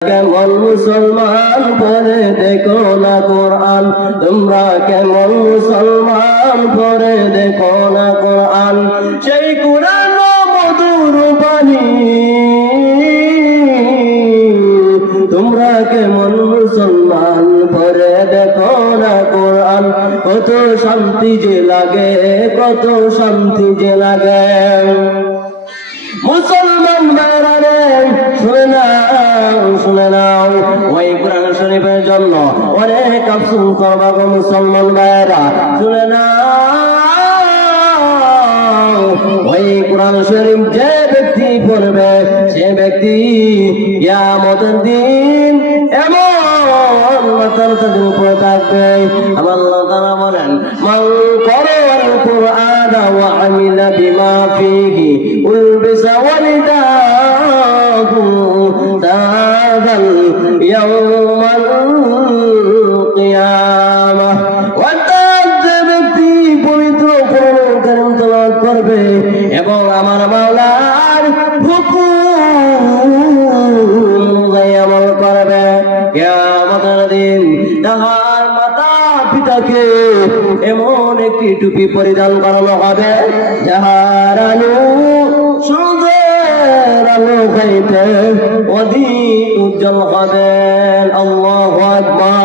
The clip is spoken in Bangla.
কেমন মুসলমান পড়ে দেখো না কোরআন, তোমরা কেমন মুসলমান পড়ে দেখো না কোরআন। সেই কোরআন মধুর বাণী, তোমরা কেমন মুসলমান পড়ে দেখো না কোরআন। কত শান্তি যে লাগে, কত শান্তি যে লাগে। মুসলমান ভাইরা শুনে নাও, শুনে নাও, ওই কোরআন শরীফের জন্য অনেক আফসোস করবা গো মুসলমান ভাইরা। শুনে নাও, ওই কোরআন শরীফ যে ব্যক্তি পড়বে সে ব্যক্তি কিয়ামতের দিন এমন মাথার তাদের উপরে থাকবে। আল্লাহ তাআলা বলেন, মান ক্বারাআল কুরআনা ওয়া আমিলা বিমা ফীহি উলবিসা ওয়ালিদাহু তাজাল ইয়াওমাল কিয়ামাহ। অর্থাৎ যে ব্যক্তি পবিত্র কোরআন কারীম তেলাওয়াত করবে এবং আমার মাওলার হুকুম অনুযায়ী আমল করবে, কিয়ামতের দিন তাহার মাতা পিতাকে এমন একটি টুপি পরিধান করানো হবে যাহার আলো সূর্যের আলো হইতে অধিক উজ্জ্বল হবে। আল্লাহু আকবার।